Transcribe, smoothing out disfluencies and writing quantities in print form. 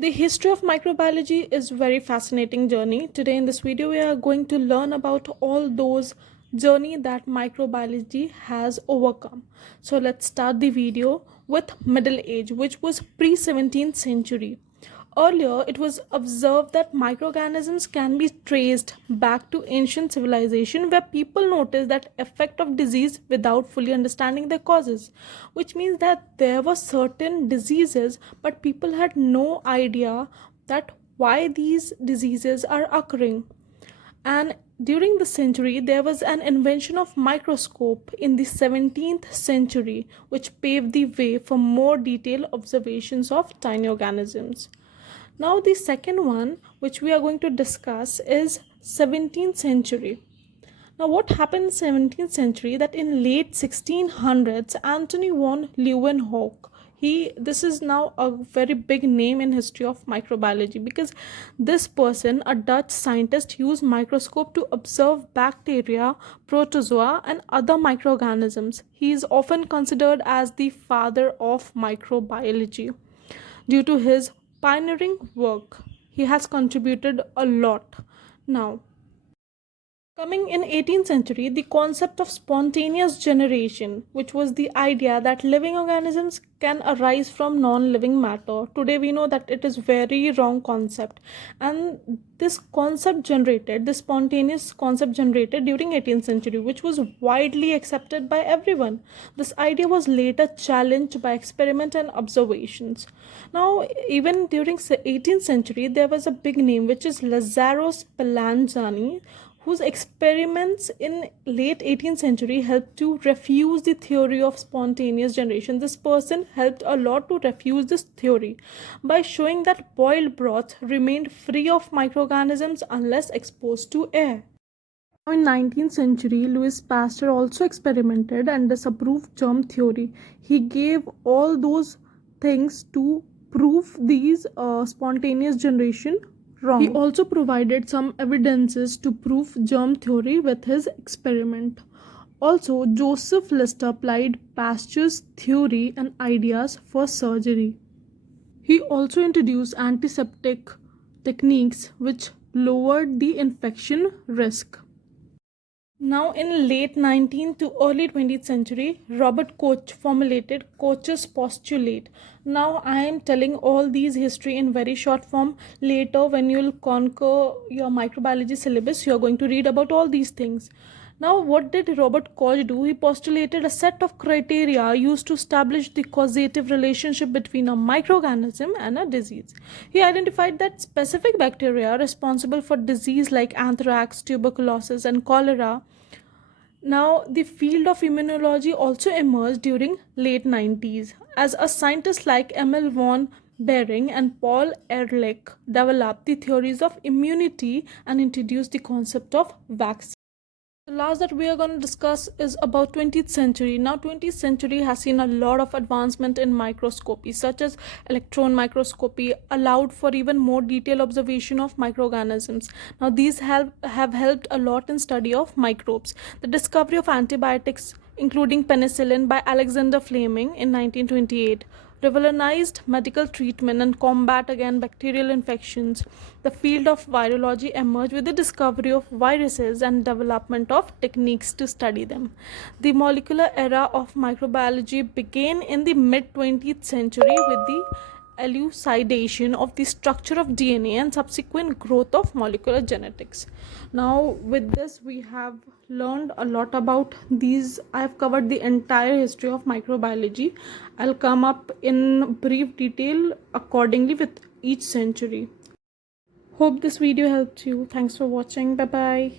The history of microbiology is very fascinating journey. Today in this video we are going to learn about all those journey that microbiology has overcome. So let's start the video with Middle Age, which was pre-17th century. Earlier, it was observed that microorganisms can be traced back to ancient civilization where people noticed that effect of disease without fully understanding their causes, which means that there were certain diseases but people had no idea that why these diseases are occurring. And during the century there was an invention of microscope in the 17th century which paved the way for more detailed observations of tiny organisms. Now the second one which we are going to discuss is 17th century. Now what happened in 17th century that in late 1600s Anthony von Leeuwenhoek, this is now a very big name in history of microbiology because this person, a Dutch scientist, used microscope to observe bacteria, protozoa and other microorganisms. He is often considered as the father of microbiology due to his pioneering work. He has contributed a lot. Now, coming in 18th century, the concept of spontaneous generation, which was the idea that living organisms can arise from non-living matter. Today we know that it is very wrong concept, and this spontaneous concept generated during 18th century, which was widely accepted by everyone. This idea was later challenged by experiment and observations. Now, even during 18th century, there was a big name which is Lazzaro Spallanzani, whose experiments in late 18th century helped to refuse the theory of spontaneous generation. This person helped a lot to refuse this theory by showing that boiled broth remained free of microorganisms unless exposed to air. In 19th century, Louis Pasteur also experimented and disapproved germ theory. He gave all those things to prove these spontaneous generation wrong. He also provided some evidences to prove germ theory with his experiment. Also, Joseph Lister applied Pasteur's theory and ideas for surgery. He also introduced antiseptic techniques which lowered the infection risk. Now, in late 19th to early 20th century, Robert Koch formulated Koch's postulate. Now, I am telling all these history in very short form. Later, when you'll conquer your microbiology syllabus, you're going to read about all these things. Now, what did Robert Koch do? He postulated a set of criteria used to establish the causative relationship between a microorganism and a disease. He identified that specific bacteria responsible for disease like anthrax, tuberculosis, and cholera. Now, the field of immunology also emerged during late 90s as a scientist like Emil von Behring and Paul Ehrlich developed the theories of immunity and introduced the concept of vaccine. The last that we are going to discuss is about 20th century. Now 20th century has seen a lot of advancement in microscopy, such as electron microscopy allowed for even more detailed observation of microorganisms. Now these have helped a lot in study of microbes. The discovery of antibiotics including penicillin by Alexander Fleming in 1928 revolutionized medical treatment and combat against bacterial infections. The field of virology emerged with the discovery of viruses and development of techniques to study them. The molecular era of microbiology began in the mid 20th century with the elucidation of the structure of DNA and subsequent growth of molecular genetics. Now, with this, we have learned a lot about these. I have covered the entire history of microbiology. I'll come up in brief detail accordingly with each century. Hope this video helped you. Thanks for watching. Bye bye.